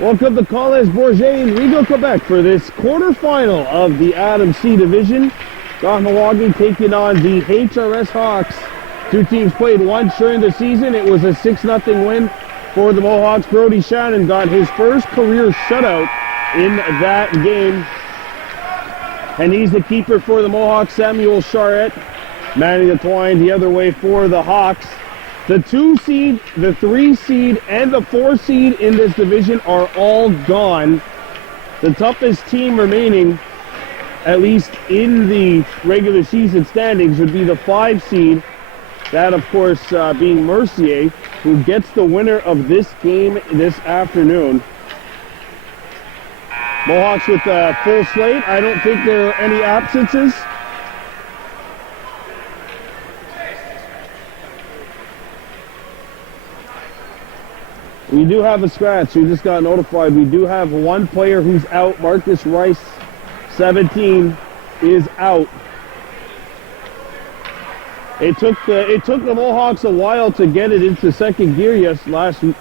Welcome to College Bourget in Rigaud, Quebec for this quarterfinal of the Adam C Division. Kahnawake taking on the HRS Hawks. Two teams played once during the season. It was a 6-0 win for the Mohawks. Brody Shannon got his first career shutout in that game. And he's the keeper for the Mohawks, Samuel Charette. Manning the twine the other way for the Hawks. The 2 seed, the 3 seed, and the 4 seed in this division are all gone. The toughest team remaining, at least in the regular season standings, would be the 5 seed. That, of course, being Mercier, who gets the winner of this game this afternoon. Mohawks with a full slate. I don't think there are any absences. We do have a scratch. We just got notified. We do have one player who's out. Marcus Rice, 17, is out. It took the Mohawks a while to get it into second gear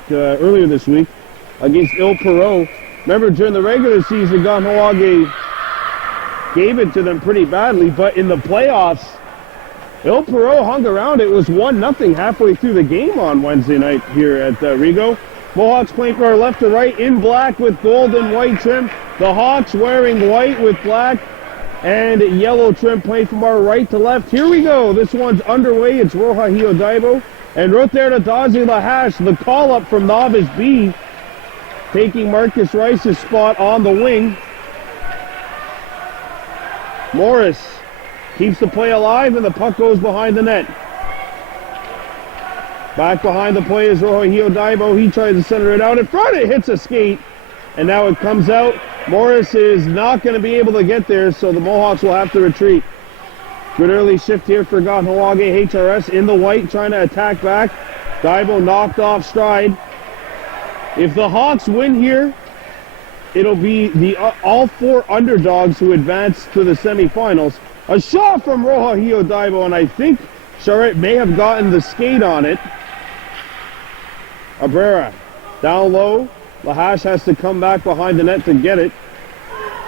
earlier this week against Il Perot. Remember, during the regular season, Kahnawake gave it to them pretty badly, but in the playoffs, Il Perot hung around. It was 1-0 halfway through the game on Wednesday night here at Rigaud. Mohawks playing from our left to right in black with gold and white trim. The Hawks wearing white with black and yellow trim, playing from our right to left. Here we go. This one's underway. It's Roja Hiodaibo. And right there to Dazi Lahash, the call-up from Novice B, taking Marcus Rice's spot on the wing. Morris keeps the play alive, and the puck goes behind the net. Back behind the play is Roja Hiodaibo. He tries to center it out in front. It hits a skate, and now it comes out. Morris is not going to be able to get there, so the Mohawks will have to retreat. Good early shift here for Kahnawake. HRS in the white, trying to attack back. Daibo knocked off stride. If the Hawks win here, it'll be the all 4 underdogs who advance to the semifinals. A shot from Roja Hiodaibo, and I think Charette may have gotten the skate on it. Abrera down low. Lahash has to come back behind the net to get it.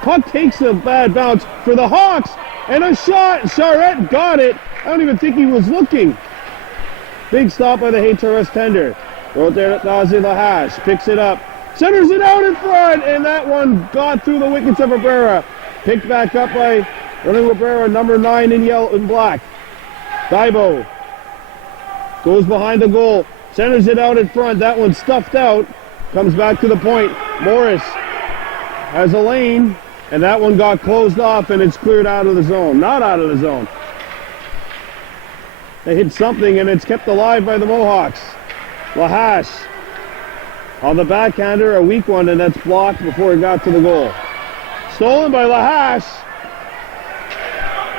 Puck takes a bad bounce for the Hawks, and a shot. Charette got it. I don't even think he was looking. Big stop by the HRS tender. Right there, Dazi Lahash picks it up, centers it out in front, and that one got through the wickets of Abrera. Picked back up by running Abrera, number 9 in yellow and black. Daibo goes behind the goal, centers it out in front. That one's stuffed out. Comes back to the point. Morris has a lane, and that one got closed off, and it's cleared out of the zone. Not out of the zone. They hit something, and it's kept alive by the Mohawks. Lahash on the backhander, a weak one, and that's blocked before it got to the goal. Stolen by Lahash,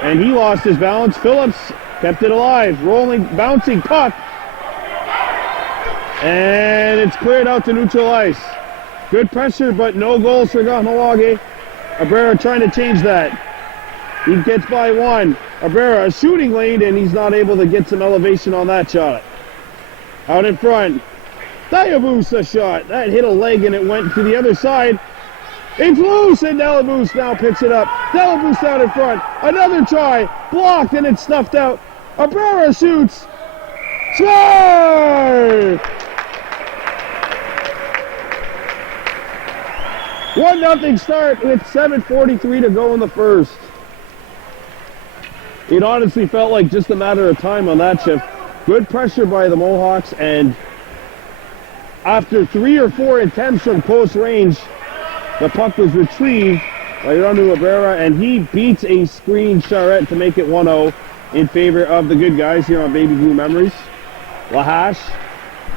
and he lost his balance. Phillips kept it alive. Rolling, bouncing puck. And it's cleared out to neutral ice. Good pressure, but no goals for Kahnawake. Abrera trying to change that. He gets by one. Abrera, a shooting lane, and he's not able to get some elevation on that shot. Out in front. Diabusa shot. That hit a leg, and it went to the other side. It's loose, and Delabus now picks it up. Delabus out in front. Another try. Blocked, and it's stuffed out. Abrera shoots. Score! 1-0 start with 7:43 to go in the first. It honestly felt like just a matter of time on that shift. Good pressure by the Mohawks, and after 3 or 4 attempts from close range, the puck was retrieved by Ranu Abrera, and he beats a screen Charette to make it 1-0 in favor of the good guys here on Baby Blue Memories. Lahash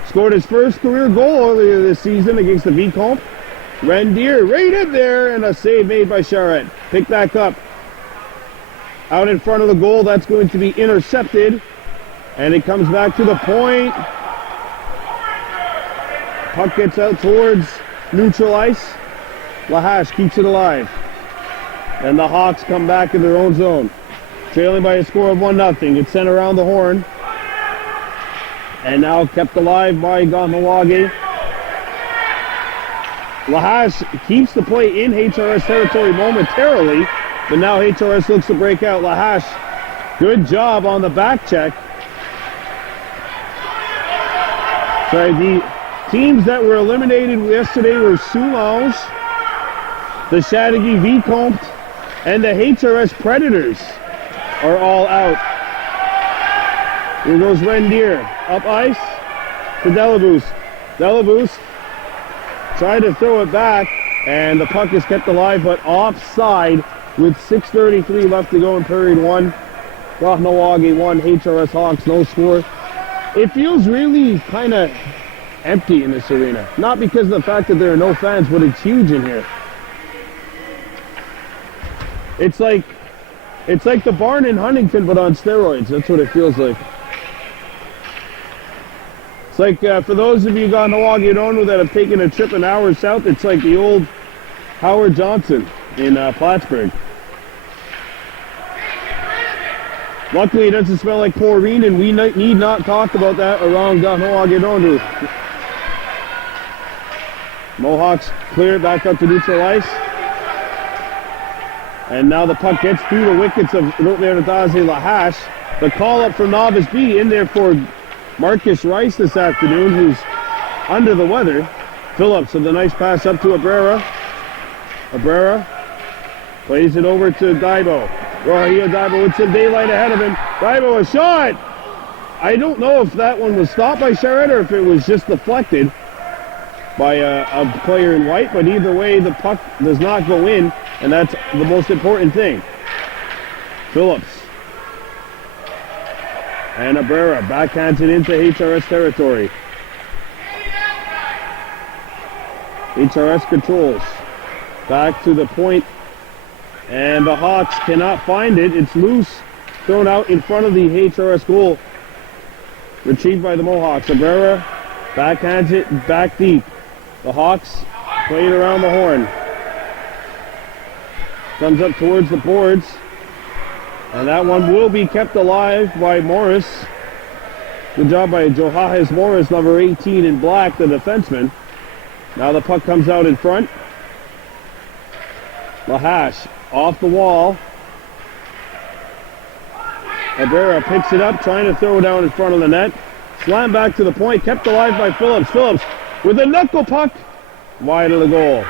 scored his first career goal earlier this season against the Vicomte. Rendier right in there, and a save made by Charette. Picked back up. Out in front of the goal, that's going to be intercepted. And it comes back to the point. Puck gets out towards neutral ice. Lahash keeps it alive. And the Hawks come back in their own zone. Trailing by a score of 1-0. It's sent around the horn. And now kept alive by Kahnawake. Lahash keeps the play in HRS territory momentarily, but now HRS looks to break out. Lahash, good job on the back check. Sorry, the teams that were eliminated yesterday were Soulange, the Chateauguay Vicomte, and the HRS Predators are all out. Here goes Rendier, up ice to Delabouste. Delabouste tried to throw it back, and the puck is kept alive, but offside with 6:33 left to go in period one. Kahnawake 1, HRS Hawks, no score. It feels really kind of empty in this arena. Not because of the fact that there are no fans, but it's huge in here. It's like the barn in Huntington, but on steroids. That's what it feels like. It's like, for those of you Kahnawake who don't know that have taken a trip an hour south, it's like the old Howard Johnson in Plattsburgh. Luckily, it doesn't smell like chlorine, and we need not talk about that around Kahnawake. Mohawks clear it back up to neutral ice. And now the puck gets through the wickets of Lahash. The call up for Novice B in there for Marcus Rice this afternoon, who's under the weather. Phillips with a nice pass up to Abrera. Abrera plays it over to Daibo. Rohio Daibo with some daylight ahead of him. Daibo, a shot! I don't know if that one was stopped by Charette or if it was just deflected by a player in white, but either way, the puck does not go in, and that's the most important thing. Phillips. And Abrera backhands it into HRS territory. HRS controls. Back to the point. And the Hawks cannot find it. It's loose. Thrown out in front of the HRS goal. Retrieved by the Mohawks. Abrera backhands it back deep. The Hawks play it around the horn. Comes up towards the boards. And that one will be kept alive by Morris. Good job by Johannes Morris, number 18 in black, the defenseman. Now the puck comes out in front. Lahash off the wall. Abrera picks it up, trying to throw it down in front of the net. Slam back to the point, kept alive by Phillips. Phillips with a knuckle puck, wide of the goal.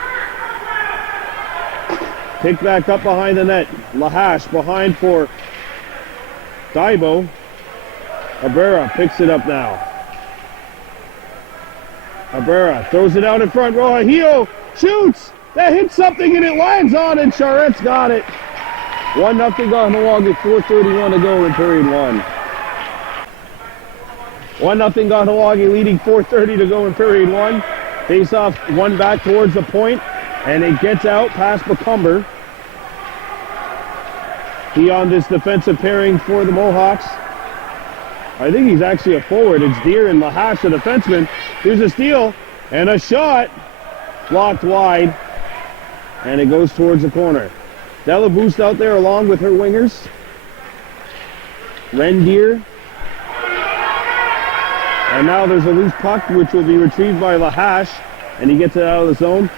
Picked back up behind the net. Lahash behind for Daibo. Abrera picks it up now. Abrera throws it out in front. Rohio shoots. That hits something and it lands on it. Charette's got it. 1-0 Kahnawake, 4:31 to go in period one. 1-0 Kahnawake leading, 4:30 to go in period one. Face off one back towards the point. And it gets out past McCumber. He on this defensive pairing for the Mohawks. I think he's actually a forward. It's Deere and Lahash, the defenseman. Here's a steal and a shot. Blocked wide. And it goes towards the corner. Delabouste out there along with her wingers. Rendier. And now there's a loose puck which will be retrieved by Lahash. And he gets it out of the zone.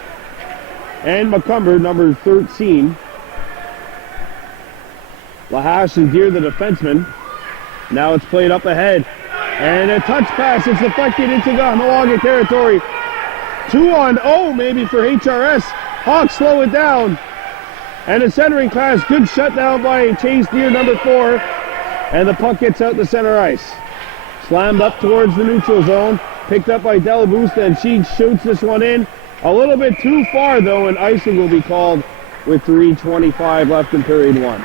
And McCumber, number 13. Lahash and Deere, the defenseman. Now it's played up ahead. And a touch pass. It's deflected into Kahnawake territory. 2-on-0 maybe for HRS. Hawks slow it down. And a centering pass. Good shutdown by Chase Deere, number 4. And the puck gets out to center ice. Slammed up towards the neutral zone. Picked up by Delabouste, and she shoots this one in. A little bit too far, though, and icing will be called with 3:25 left in period one.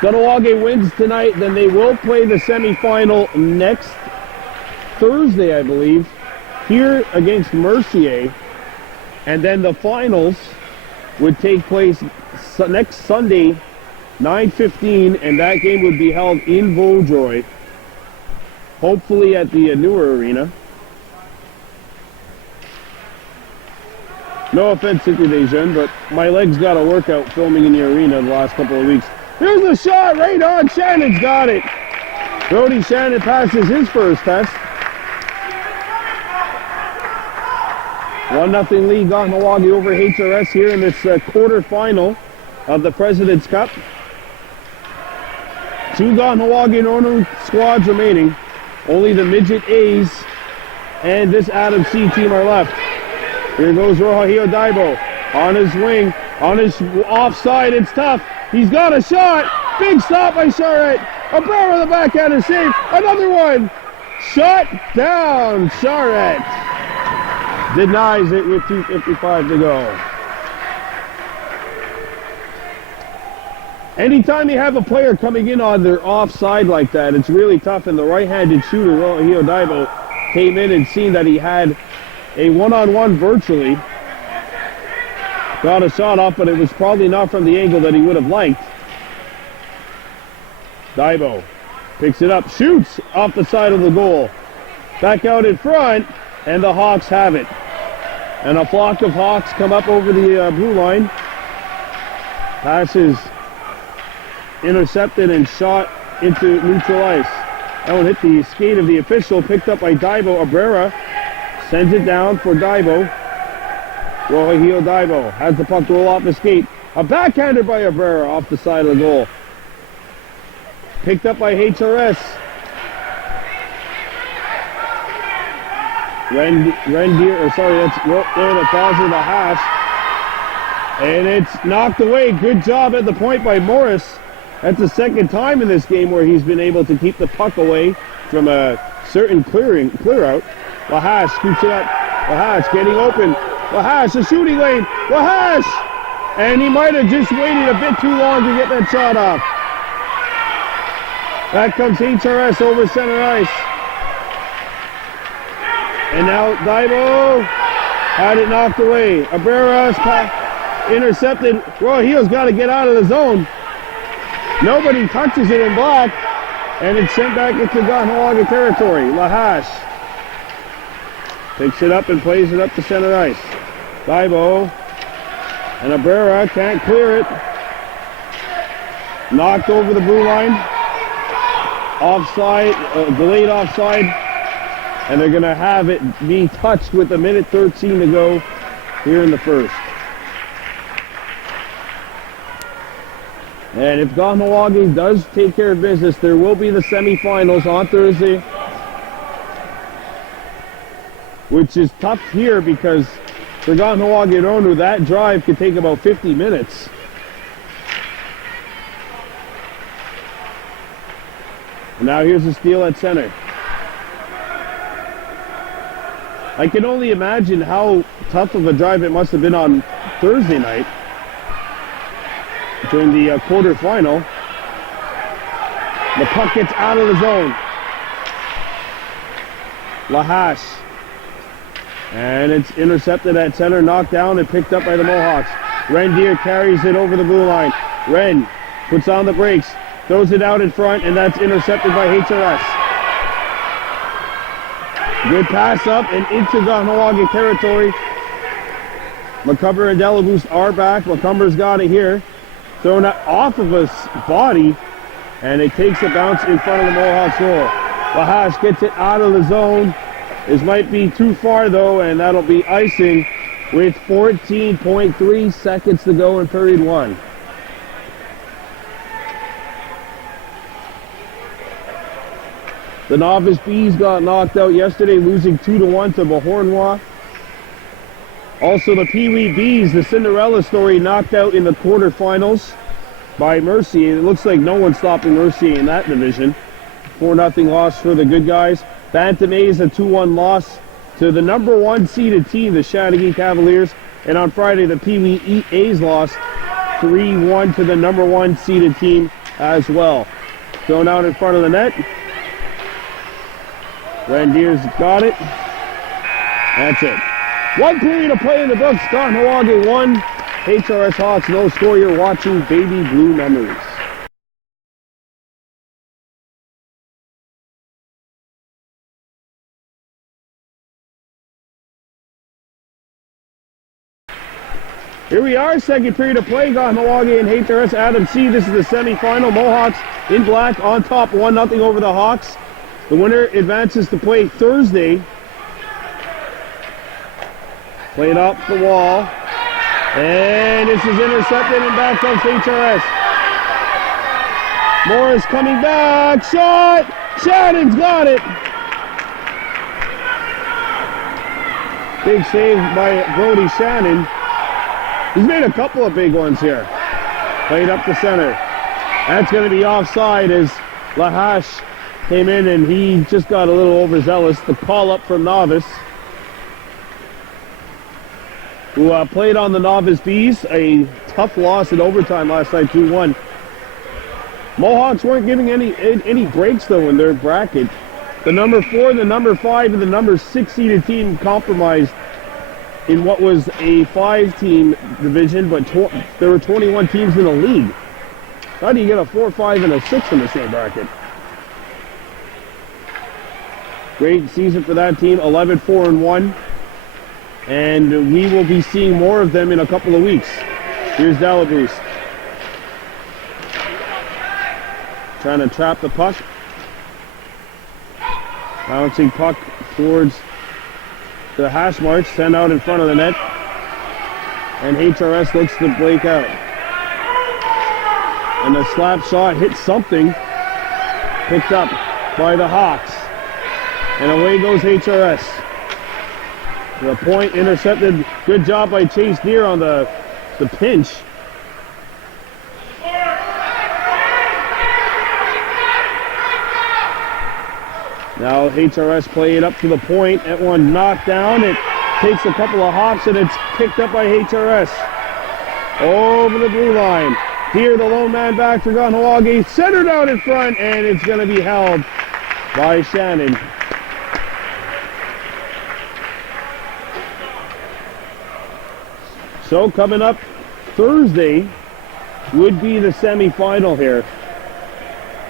Kahnawake wins tonight, then they will play the semifinal next Thursday, I believe, here against Mercier. And then the finals would take place next Sunday, 9:15, and that game would be held in Vaudreuil, hopefully at the newer arena. No offense, City des Jeunes, but my legs got a workout filming in the arena the last couple of weeks. Here's the shot right on. Shannon's got it. Brody Shannon passes his first test. 1-0 lead, Kahnawake over HRS here in this quarterfinal of the President's Cup. 2 Kahnawake and Ono squads remaining. Only the midget A's and this Adam C team are left. Here goes Rohahio Daibo on his wing, on his offside. It's tough. He's got a shot. Big stop by Charette. Abrera the backhander save. Another one. Shot down. Charette denies it with 2:55 to go. Anytime you have a player coming in on their offside like that, it's really tough. And the right-handed shooter, Rohahio Daibo, came in and seen that he had a one-on-one virtually. Got a shot off, but it was probably not from the angle that he would have liked. Daibo picks it up, shoots off the side of the goal. Back out in front, and the Hawks have it. And a flock of Hawks come up over the blue line. Passes intercepted and shot into neutral ice. That one hit the skate of the official, picked up by Daibo. Abrera sends it down for Daibo. Rohahio Daibo has the puck roll off the skate. A backhander by Abrera off the side of the goal. Picked up by HRS. Rendier, or sorry, that's there to Bowser the hash. And it's knocked away. Good job at the point by Morris. That's the second time in this game where he's been able to keep the puck away from a certain clear out. Lahash scoops it up. Lahash getting open. Lahash, the shooting lane. Lahash! And he might have just waited a bit too long to get that shot off. Back comes HRS over center ice. And now Daibo had it knocked away. Abrera's intercepted. Rohahio's got to get out of the zone. Nobody touches it in black. And it's sent back into Kahnawake territory. Lahash picks it up and plays it up to center ice. Daibo and Abrera can't clear it. Knocked over the blue line. Offside, delayed offside. And they're going to have it be touched with 1:13 to go here in the first. And if Kahnawake does take care of business, there will be the semifinals on Thursday. Which is tough here because for Kahnawake and Onu, that drive could take about 50 minutes. And now here's the steal at center. I can only imagine how tough of a drive it must have been on Thursday night during the quarterfinal. The puck gets out of the zone. Lahash. And it's intercepted at center, knocked down and picked up by the Mohawks. Rendier carries it over the blue line. Ren puts on the brakes, throws it out in front, and that's intercepted by HRS. Good pass up and into Kahnawake territory. McCumber and Delaboost are back. McCumber's got it here. Thrown off of his body, and it takes a bounce in front of the Mohawks goal. Lahash gets it out of the zone. This might be too far though, and that'll be icing with 14.3 seconds to go in period one. The Novice Bees got knocked out yesterday, losing 2-1 to Bahornois. Also the Pee Wee Bees, the Cinderella story, knocked out in the quarterfinals by Mercier. It looks like no one's stopping Mercier in that division. 4-0 loss for the good guys. Bantam A's a 2-1 loss to the number 1 seeded team, the Chateauguay Cavaliers. And on Friday, the Pee Wee A's lost 3-1 to the number 1 seeded team as well. Thrown out in front of the net. Rendier's got it. That's it. 1 period of play in the books. Kahnawake 1. HRS Hawks no score. You're watching Baby Blue Memories. Here we are, second period of play. Kahnawake and HRS Adam C. This is the semifinal. Mohawks in black on top, 1-0 over the Hawks. The winner advances to play Thursday Played up the wall. And this is intercepted and back comes HRS. Morris coming back. Shot! Shannon's got it! Big save by Brody Shannon. He's made a couple of big ones here. Played up the center. That's going to be offside as Lahash came in and he just got a little overzealous. The call up from Novice, who played on the Novice Bees. A tough loss in overtime last night, 2-1. Mohawks weren't giving any breaks though in their bracket. The number 4, the number 5, and the number 6 seeded team compromised in what was a 5-team division, but there were 21 teams in the league. How do you get a 4, 5, and a 6 in the same bracket? Great season for that team, 11-4-1. And we will be seeing more of them in a couple of weeks. Here's Dalaboost. Trying to trap the puck. Bouncing puck towards the hash marks, sent out in front of the net. And HRS looks to break out. And the slap shot hits something. Picked up by the Hawks. And away goes HRS. The point intercepted. Good job by Chase Deere on the pinch. Now HRS played up to the point. That one knocked down. It takes a couple of hops and it's picked up by HRS. Over the blue line. Here the lone man back for Kahnawake. Centered out in front and it's going to be held by Shannon. So coming up Thursday would be the semifinal here.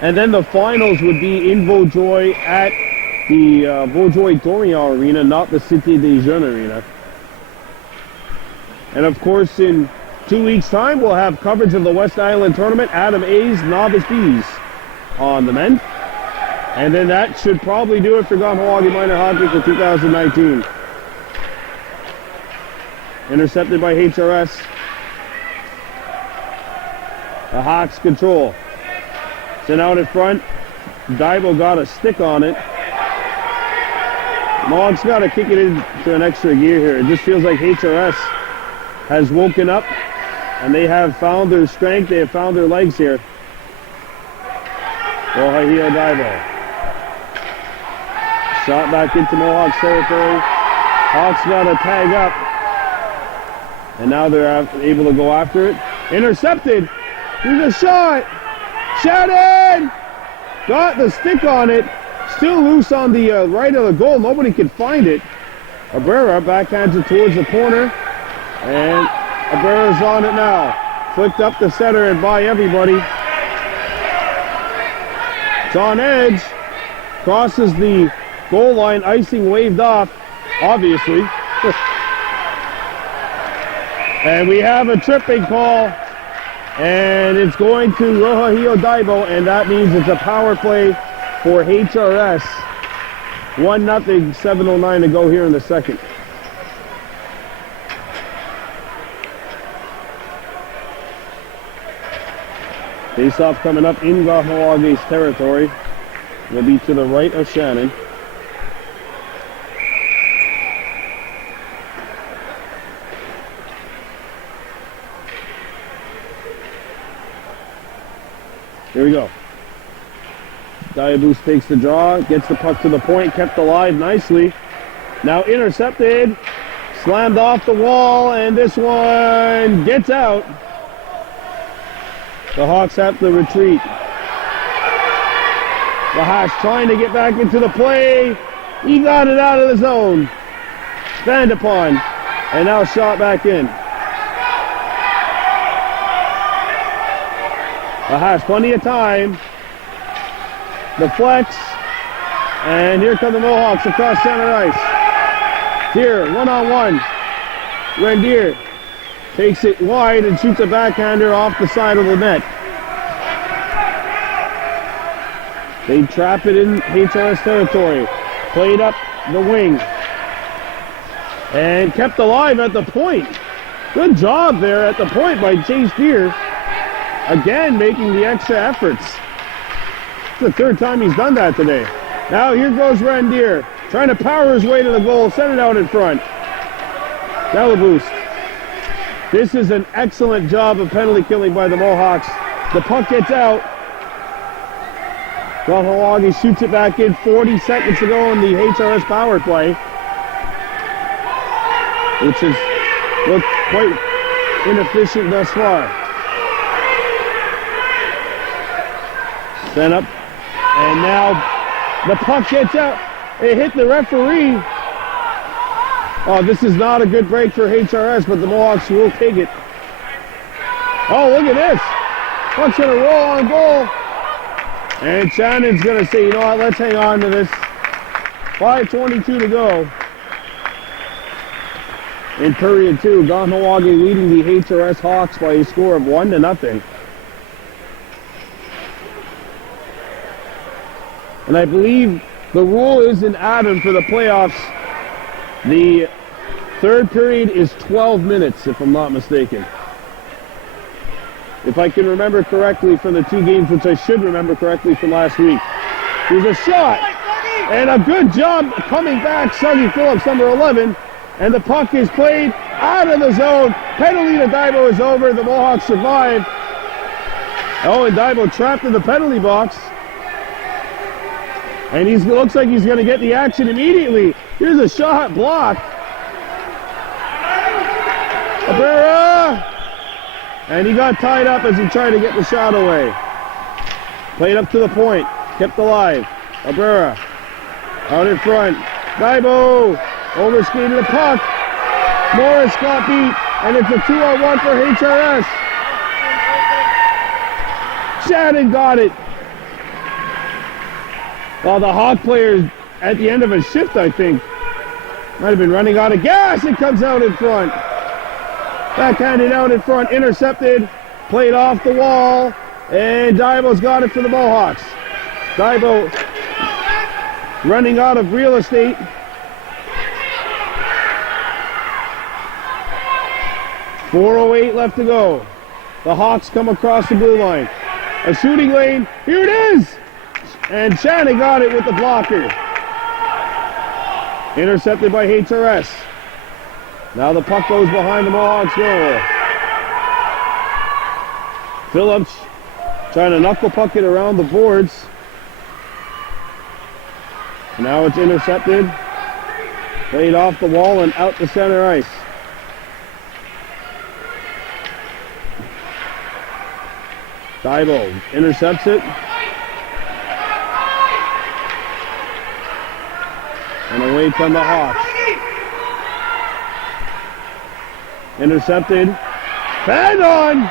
And then the finals would be in Beaujoy at the Beaujoy-Dorion Arena, not the Cité des Jeunes Arena. And of course, in 2 weeks' time, we'll have coverage of the West Island Tournament, Adam A's Novice Bees on the men. And then that should probably do it for Kahnawake Minor Hockey for 2019. Intercepted by HRS. The Hawks control. Sent out in front. Daibo got a stick on it. Mohawks got to kick it into an extra gear here. It just feels like HRS has woken up and they have found their strength. They have found their legs here. Ohio Daibo. Shot back into Mohawks territory. Hawks got to tag up. And now they're able to go after it. Intercepted. Here's a shot. Shannon! Got the stick on it. Still loose on the right of the goal. Nobody can find it. Abrera backhands it towards the corner. And Abrera's on it now. Flicked up the center and by everybody. It's on edge. Crosses the goal line. Icing waved off, obviously. And we have a tripping call. And it's going to Rohahio Daibo, and that means it's a power play for HRS. 1-0, 7:09 to go here in the second. Face-off coming up in Kahnawake's territory. It'll be to the right of Shannon. Here we go. Diaboost takes the draw, gets the puck to the point, kept alive nicely. Now intercepted, slammed off the wall, and this one gets out. The Hawks have to retreat. Lahash trying to get back into the play. He got it out of the zone. Vandepon, and now shot back in. Lahash, plenty of time. The flex. And here come the Mohawks across center ice. Here, one-on-one. Rendier takes it wide and shoots a backhander off the side of the net. They trap it in HRS territory. Played up the wing. and kept alive at the point. Good job there at the point by Chase Deer. Again, making the extra efforts. It's the third time he's done that today. Now here goes Rendier, trying to power his way to the goal, send it out in front. Delaboost. This is an excellent job of penalty killing by the Mohawks. The puck gets out. Kahnawake shoots it back in. 40 seconds to go in the HRS power play, which has looked quite inefficient thus far. Sent up, and now the puck gets out. It hit the referee. Oh, this is not a good break for HRS, but the Mohawks will take it. Oh, look at this. Puck's going to roll on goal. And Shannon's going to say, you know what, let's hang on to this. 5:22 to go in period 2. Kahnawake leading the HRS Hawks by a score of 1-0. And I believe the rule is in Adam for the playoffs. The third period is 12 minutes, if I'm not mistaken. If I can remember correctly from the two games, which I should remember correctly from last week. There's a shot, and a good job coming back, Suggy Phillips, number 11, and the puck is played out of the zone. Penalty to Daibo is over. The Mohawks survive. Oh, and Daibo trapped in the penalty box. And he looks like he's going to get the action immediately. Here's a shot blocked. Abera! And he got tied up as he tried to get the shot away. Played up to the point. Kept alive. Abera. Out in front. Daibo! Overskated the puck. Morris got beat. And it's a 2-on-1 for HRS. Shannon got it. Well, the Hawk players at the end of a shift, I think, might have been running out of gas. It comes out in front. Backhanded out in front, intercepted, played off the wall, and Daibo's got it for the Mohawks. Daibo running out of real estate. .408 left to go. The Hawks come across the blue line. A shooting lane. Here it is! And Shannon got it with the blocker. Intercepted by HRS. Now the puck goes behind the Mohawks goal. Phillips trying to knuckle puck it around the boards. Now it's intercepted. Played off the wall and out to center ice. Daibo intercepts it. And away come the Hawks. Intercepted. Fed on!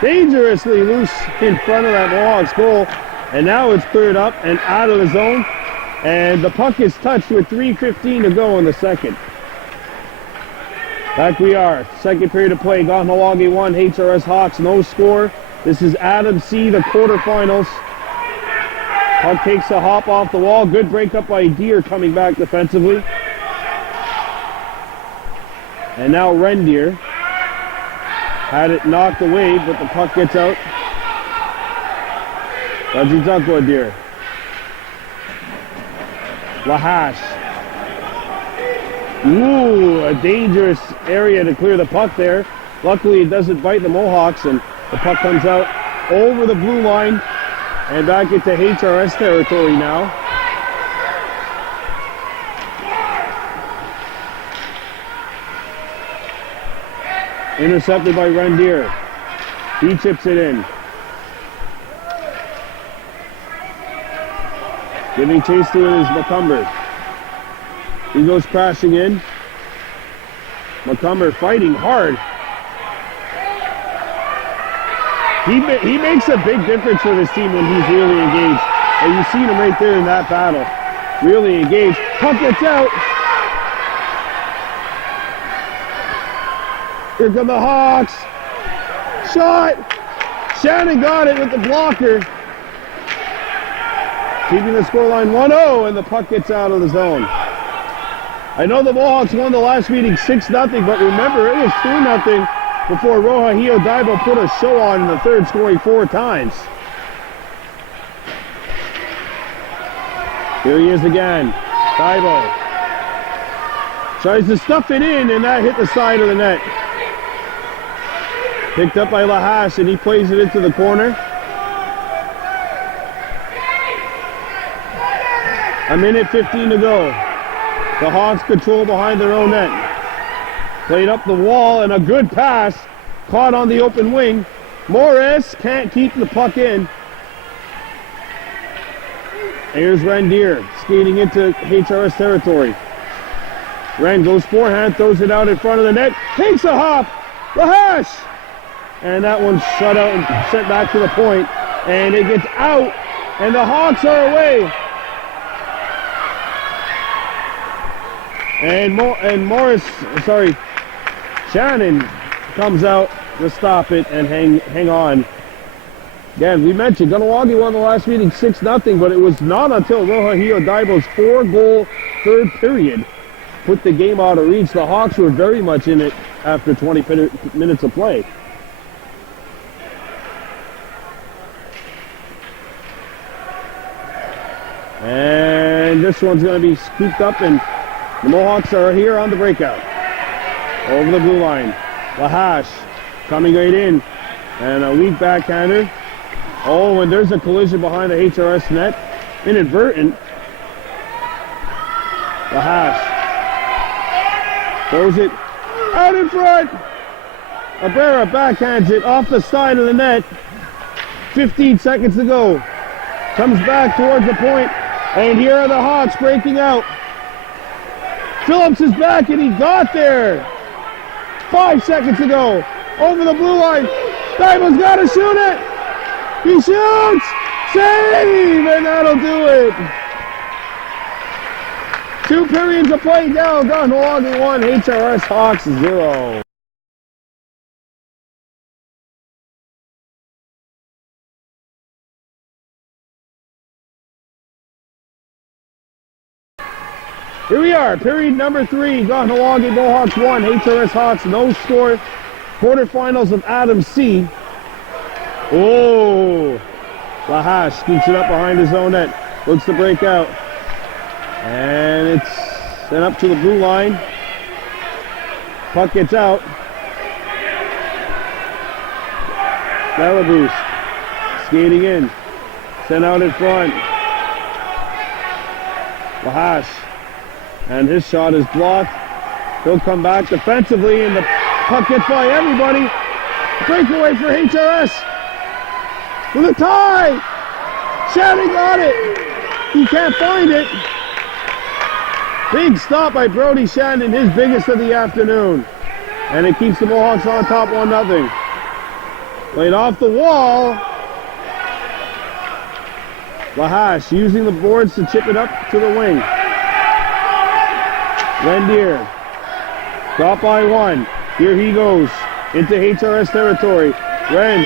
Dangerously loose in front of that Mohawks goal. And now it's cleared up and out of the zone. And the puck is touched with 3:15 to go in the second. Back we are. Second period of play. Kahnawake 1, HRS Hawks no score. This is Adam C, the quarterfinals. Puck takes a hop off the wall. Good break up by Deer coming back defensively. And now Rendier had it knocked away, but the puck gets out. Rajizakwa Deer. Lahash. Ooh, a dangerous area to clear the puck there. Luckily it doesn't bite the Mohawks, and the puck comes out over the blue line. And back into HRS territory now. Intercepted by Rendier. He chips it in. Giving chase to it is McCumber. He goes crashing in. McCumber fighting hard. He makes a big difference for this team when he's really engaged. And you see him right there in that battle. Really engaged. Puck gets out. Here come the Hawks. Shot. Shannon got it with the blocker. Keeping the scoreline 1-0, and the puck gets out of the zone. I know the Mohawks won the last meeting 6-0, but remember, it was 2-0 before Roja Daibo put a show on in the third, scoring 4 times. Here he is again. Daibo tries to stuff it in, and that hit the side of the net. Picked up by Lahash, and he plays it into the corner. A minute 15 to go. The Hawks control behind their own net. Played up the wall, and a good pass. Caught on the open wing. Morris can't keep the puck in. Here's Rendier skating into HRS territory. Ren goes forehand, throws it out in front of the net, takes a hop, Lahash! And that one's shut out and sent back to the point. And it gets out, and the Hawks are away. And Morris, Shannon comes out to stop it and hang on. Again, we mentioned Kahnawake won the last meeting 6-0, but it was not until Roja Daibo's 4-goal third period put the game out of reach. The Hawks were very much in it after 20 minutes of play. And this one's going to be scooped up, and the Mohawks are here on the breakout. Over the blue line. Lahash coming right in. And a weak backhander. Oh, and there's a collision behind the HRS net. Inadvertent. Lahash throws it out in front. Abera backhands it off the side of the net. 15 seconds to go. Comes back towards the point. And here are the Hawks breaking out. Phillips is back, and he got there. 5 seconds to go. Over the blue line. Daibo's got to shoot it. He shoots. Save, and that'll do it. 2 periods of play down. Kahnawake 1, HRS Hawks 0. Here we are, period number 3. Kahnawake Mohawks 1, HRS Hawks no score. Quarterfinals of Adam C. Oh, Lahash scoops it up behind his own net. Looks to break out. And it's sent up to the blue line. Puck gets out. Marabouche skating in. Sent out in front. Lahash. And his shot is blocked. He'll come back defensively, and the puck gets by everybody. Breakaway for HRS. With a tie. Shannon got it. He can't find it. Big stop by Brody Shannon, his biggest of the afternoon. And it keeps the Mohawks on top 1-0. Played off the wall. Lahash using the boards to chip it up to the wing. Rendier, got by 1. Here he goes into HRS territory. Ren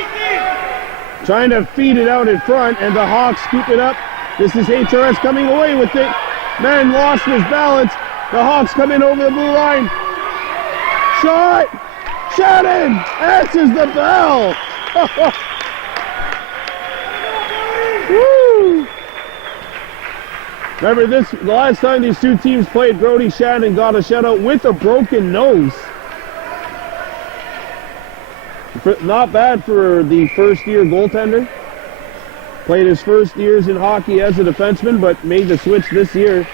trying to feed it out in front, and the Hawks scoop it up. This is HRS coming away with it. Man lost his balance. The Hawks come in over the blue line. Shot! Shannon answers the bell. Woo! Remember this, the last time these two teams played, Brody Shannon got a shutout with a broken nose. Not bad for the first-year goaltender. Played his first years in hockey as a defenseman, but made the switch this year.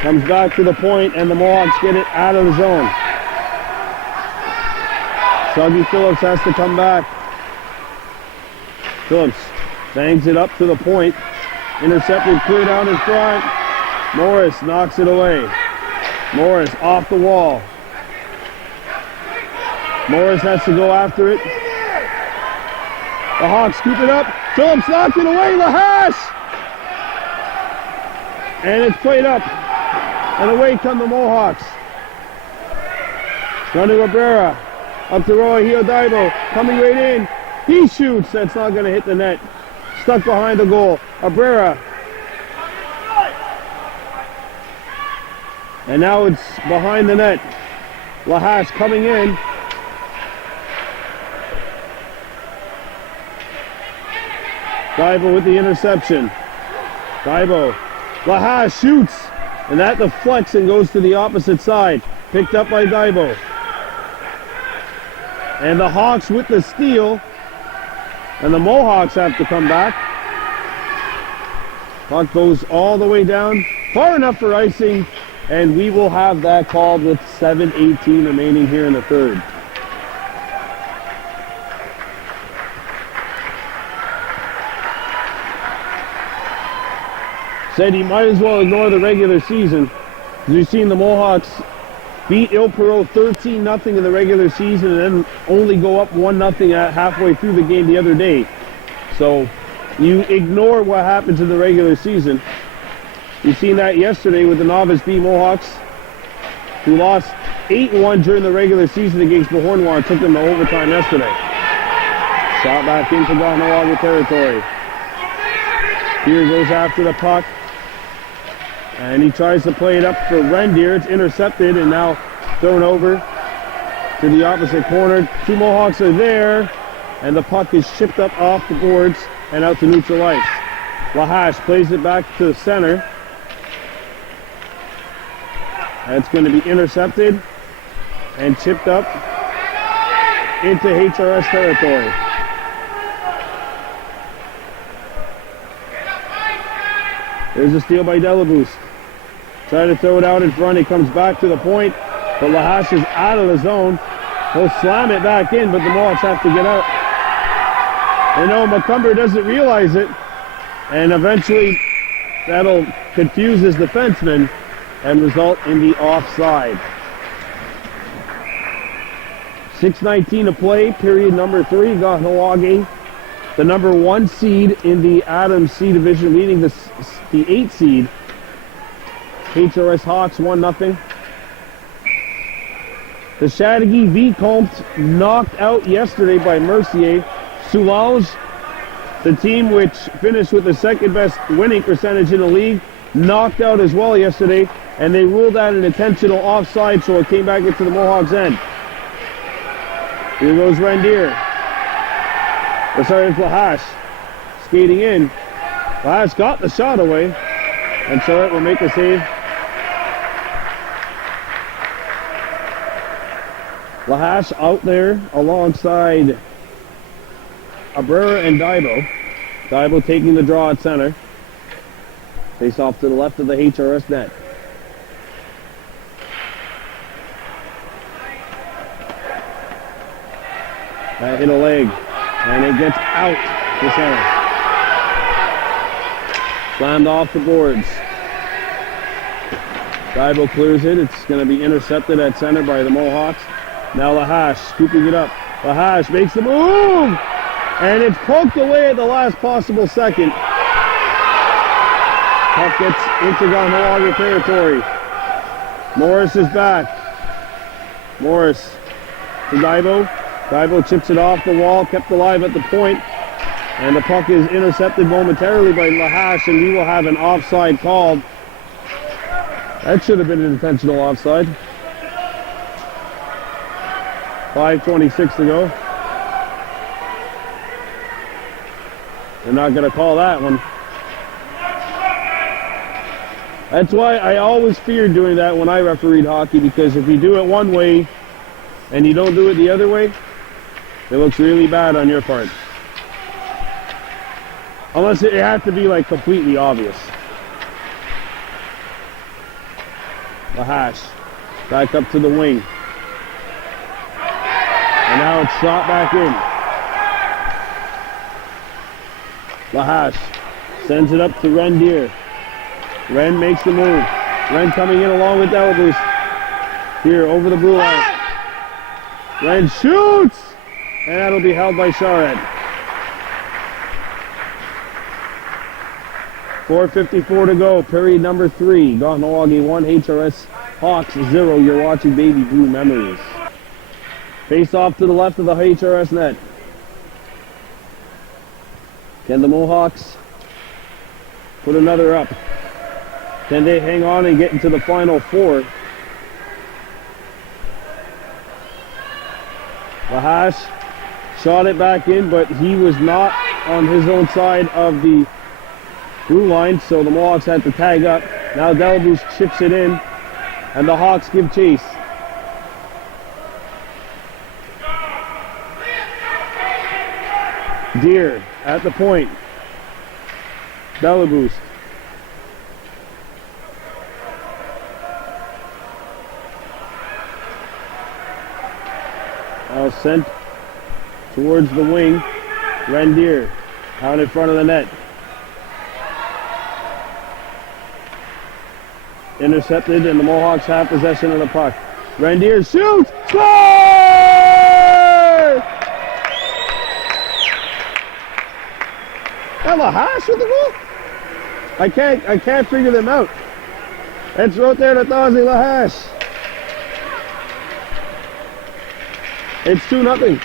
Comes back to the point, and the Mohawks get it out of the zone. Suggy Phillips has to come back. Phillips bangs it up to the point. Intercepted, cleared out in front. Morris knocks it away. Morris off the wall. Morris has to go after it. The Hawks scoop it up. Phillips knocked it away. Lahash! And it's played up. And away come the Mohawks. Down to Rivera. Up to Roja Daibo. Coming right in. He shoots. That's not going to hit the net. Stuck behind the goal. Abrera. And now it's behind the net. Lahash coming in. Daibo with the interception. Daibo. Lahash shoots. And that deflects and goes to the opposite side. Picked up by Daibo. And the Hawks with the steal. And the Mohawks have to come back. Puck goes all the way down. Far enough for icing. And we will have that called with 7:18 remaining here in the third. Said he might as well ignore the regular season. We've seen the Mohawks beat Ilpero 13-0 in the regular season and then only go up 1-0 at halfway through the game the other day. So you ignore what happens in the regular season. You've seen that yesterday with the Novice B Mohawks, who lost 8-1 during the regular season against Behornois and took them to overtime yesterday. Shot back into Kahnawake territory. Here goes after the puck. And he tries to play it up for Rendier. It's intercepted and now thrown over to the opposite corner. Two Mohawks are there. And the puck is chipped up off the boards and out to neutral ice. Lahash plays it back to the center. That's going to be intercepted and chipped up into HRS territory. There's a steal by Delaboost. Try to throw it out in front. He comes back to the point, but Lahash is out of the zone. He'll slam it back in, but the Mohawks have to get out. And no, McCumber doesn't realize it, and eventually that'll confuse his defenseman and result in the offside. 6:19 to play, period number 3. Kahnawake, the number 1 seed in the Adams C division, leading the 8 seed. HRS Hawks 1-0. The Chateauguay Vicomte knocked out yesterday by Mercier. Soulange, the team which finished with the second best winning percentage in the league, knocked out as well yesterday, and they ruled that an intentional offside, so it came back into the Mohawks' end. Here goes Rendier. It's Lahash skating in. Lahash got the shot away, and Charette will make the save. Lahash out there alongside Abrera and Daibo. Daibo taking the draw at center. Face off to the left of the HRS net. That hit a leg, and it gets out to center. Slammed off the boards. Daibo clears it. It's going to be intercepted at center by the Mohawks. Now Lahash scooping it up. Lahash makes the move, and it's poked away at the last possible second. Puck gets into Kahnawake territory. Morris is back. Morris to Daibo. Daibo chips it off the wall, kept alive at the point, and the puck is intercepted momentarily by Lahash, and we will have an offside called. That should have been an intentional offside. 5:26 to go. They're not going to call that one. That's why I always feared doing that when I refereed hockey, because if you do it one way and you don't do it the other way, it looks really bad on your part. Unless it has to be like completely obvious. Lahash back up to the wing. And now it's shot back in. Lahash sends it up to Rendier. Ren makes the move. Ren coming in along with Delaboost. Here over the blue line. Ren shoots! And that'll be held by Charette. 4:54 to go, period number 3. Kahnawake 1, HRS Hawks 0. You're watching Baby Blue Memories. Face off to the left of the HRS net. Can the Mohawks put another up? Can they hang on and get into the final four? Lahash shot it back in, but he was not on his own side of the blue line, so the Mohawks had to tag up. Now Delabous chips it in, and the Hawks give chase. Deer at the point. Delabous. Now sent towards the wing. Rendier out in front of the net. Intercepted, and the Mohawks have possession of the puck. Rendier shoots! Score! Lahash with the goal? I can't figure them out. It's right there to Dazi Lahash. It's 2-0.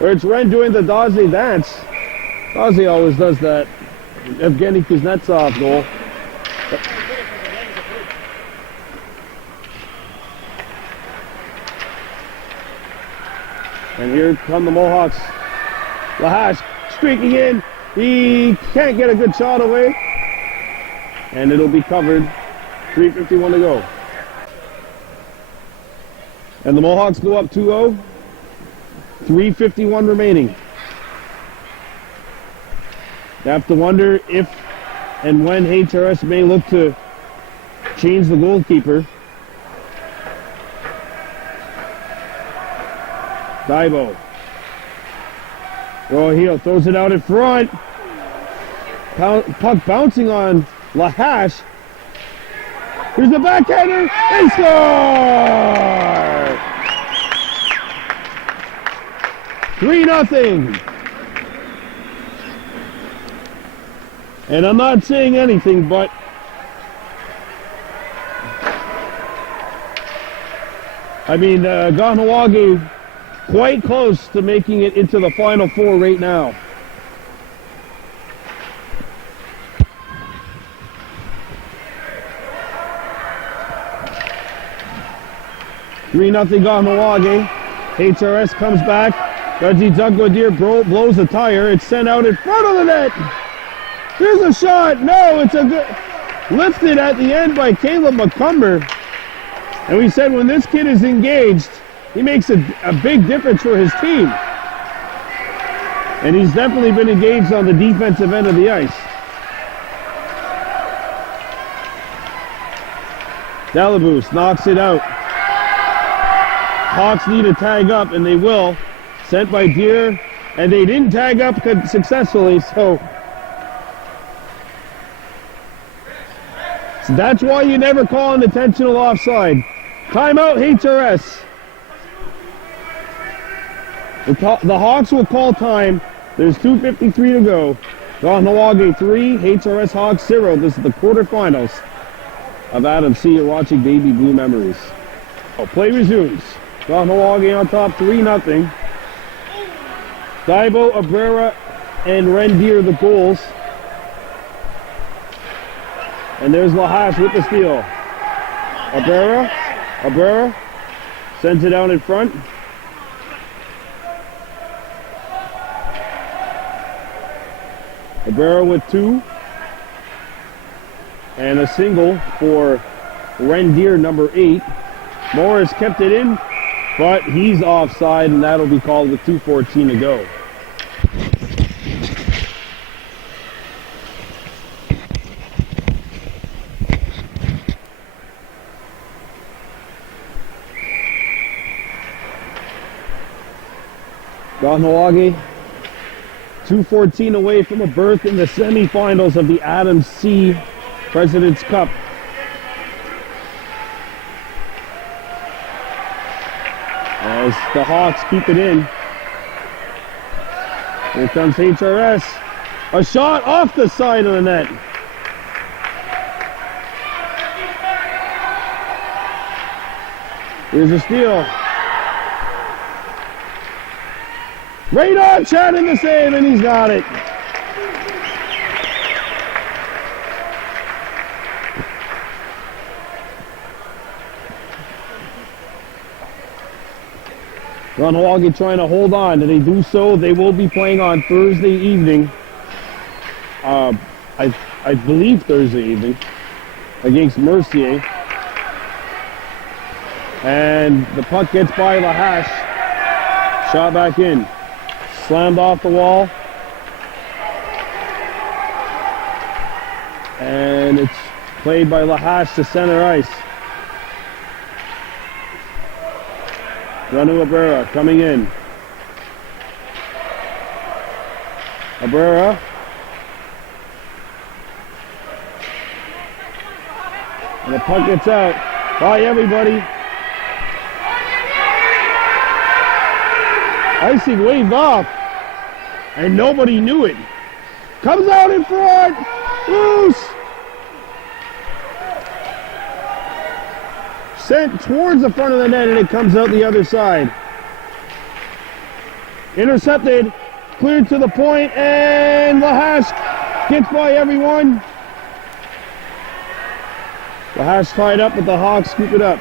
Or it's Ren doing the Dazi dance. Dazi always does that. Evgeny Kuznetsov goal. And here come the Mohawks. Lahash streaking in. He can't get a good shot away. And it'll be covered. 3:51 to go. And the Mohawks go up 2-0. 3:51 remaining. You have to wonder if and when HRS may look to change the goalkeeper. Daibo. Rohil throws it out in front. Puck bouncing on Lahash. Here's the backhander. They score! 3-0. And I'm not saying anything, but I mean, Kahnawake quite close to making it into the final four right now. Three nothing Kahnawake. HRS comes back. Reggie Dugwadier blows a tire. It's sent out in front of the net. Here's a shot. No, it's a good lifted at the end by Caleb McCumber. And we said when this kid is engaged, he makes a big difference for his team. And he's definitely been engaged on the defensive end of the ice. Delabous knocks it out. Hawks need to tag up, and they will. Sent by Deer, and they didn't tag up successfully, so that's why you never call an intentional offside. Timeout, HRS. The Hawks will call time. There's 2:53 to go. Kahnawake 3, HRS Hawks 0. This is the quarterfinals of Adam C. You're watching Baby Blue Memories. Play resumes. Kahnawake on top 3-0. Daibo, Abrera, and Rendier the goals. And there's Lahash with the steal. Abrera sends it out in front. Abrera with 2. And a single for Rendier, number 8. Morris kept it in, but he's offside, and that'll be called with 2:14 to go. Kahnawake 2:14 away from a berth in the semifinals of the Adam C. President's Cup. As the Hawks keep it in. Here comes HRS. A shot off the side of the net. Here's a steal. Right on, Chad in the save, and he's got it. Kahnawake trying to hold on. If they do so, they will be playing on Thursday evening. I believe Thursday evening against Mercier. And the puck gets by Lahache. Shot back in. Slammed off the wall. And it's played by Lahache to center ice. Ranu Abrera coming in. Abrera. And the puck gets out. Bye, everybody. Icing waved off. And nobody knew it. Comes out in front. Loose. Sent towards the front of the net, and it comes out the other side. Intercepted, cleared to the point, and Lahache gets by everyone. Lahache tied up, but the Hawks scoop it up.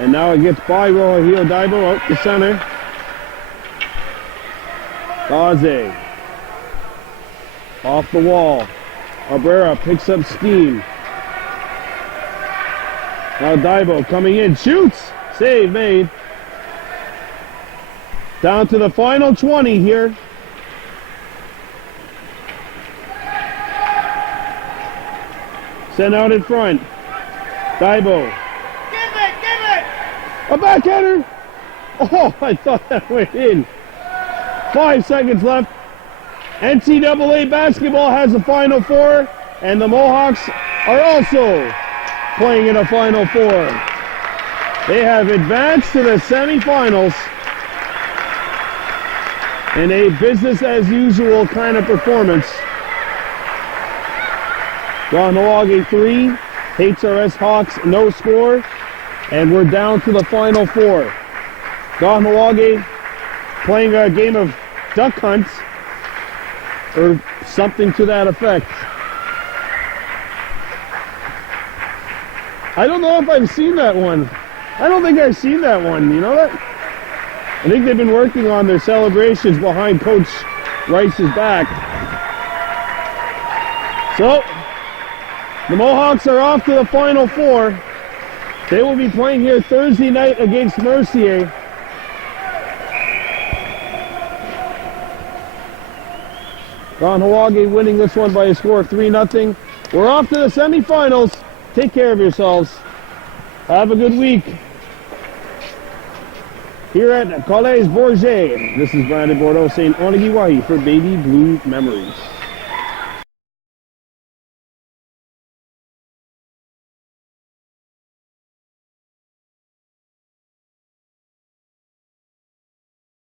And now it gets by Rohio Daibo out the center. Daze off the wall. Abrera picks up steam. Now Daibo coming in, shoots, save made. Down to the final 20 here. Sent out in front. Daibo. Give it! A backhander. Oh, I thought that went in. 5 seconds left. NCAA basketball has a Final Four, and the Mohawks are also playing in a Final Four. They have advanced to the semifinals in a business as usual kind of performance. Kahnawake 3, HRS Hawks no score, and we're down to the Final Four. Kahnawake playing a game of duck hunt or something to that effect. I don't know if I've seen that one. I don't think I've seen that one. You know that? I think they've been working on their celebrations behind Coach Rice's back. So, the Mohawks are off to the Final Four. They will be playing here Thursday night against Mercier. Kahnawake winning this one by a score of 3-0. We're off to the semifinals. Take care of yourselves. Have a good week. Here at Collège Bourget, this is Brandon Bordeaux saying Onigiwahi for Baby Blue Memories.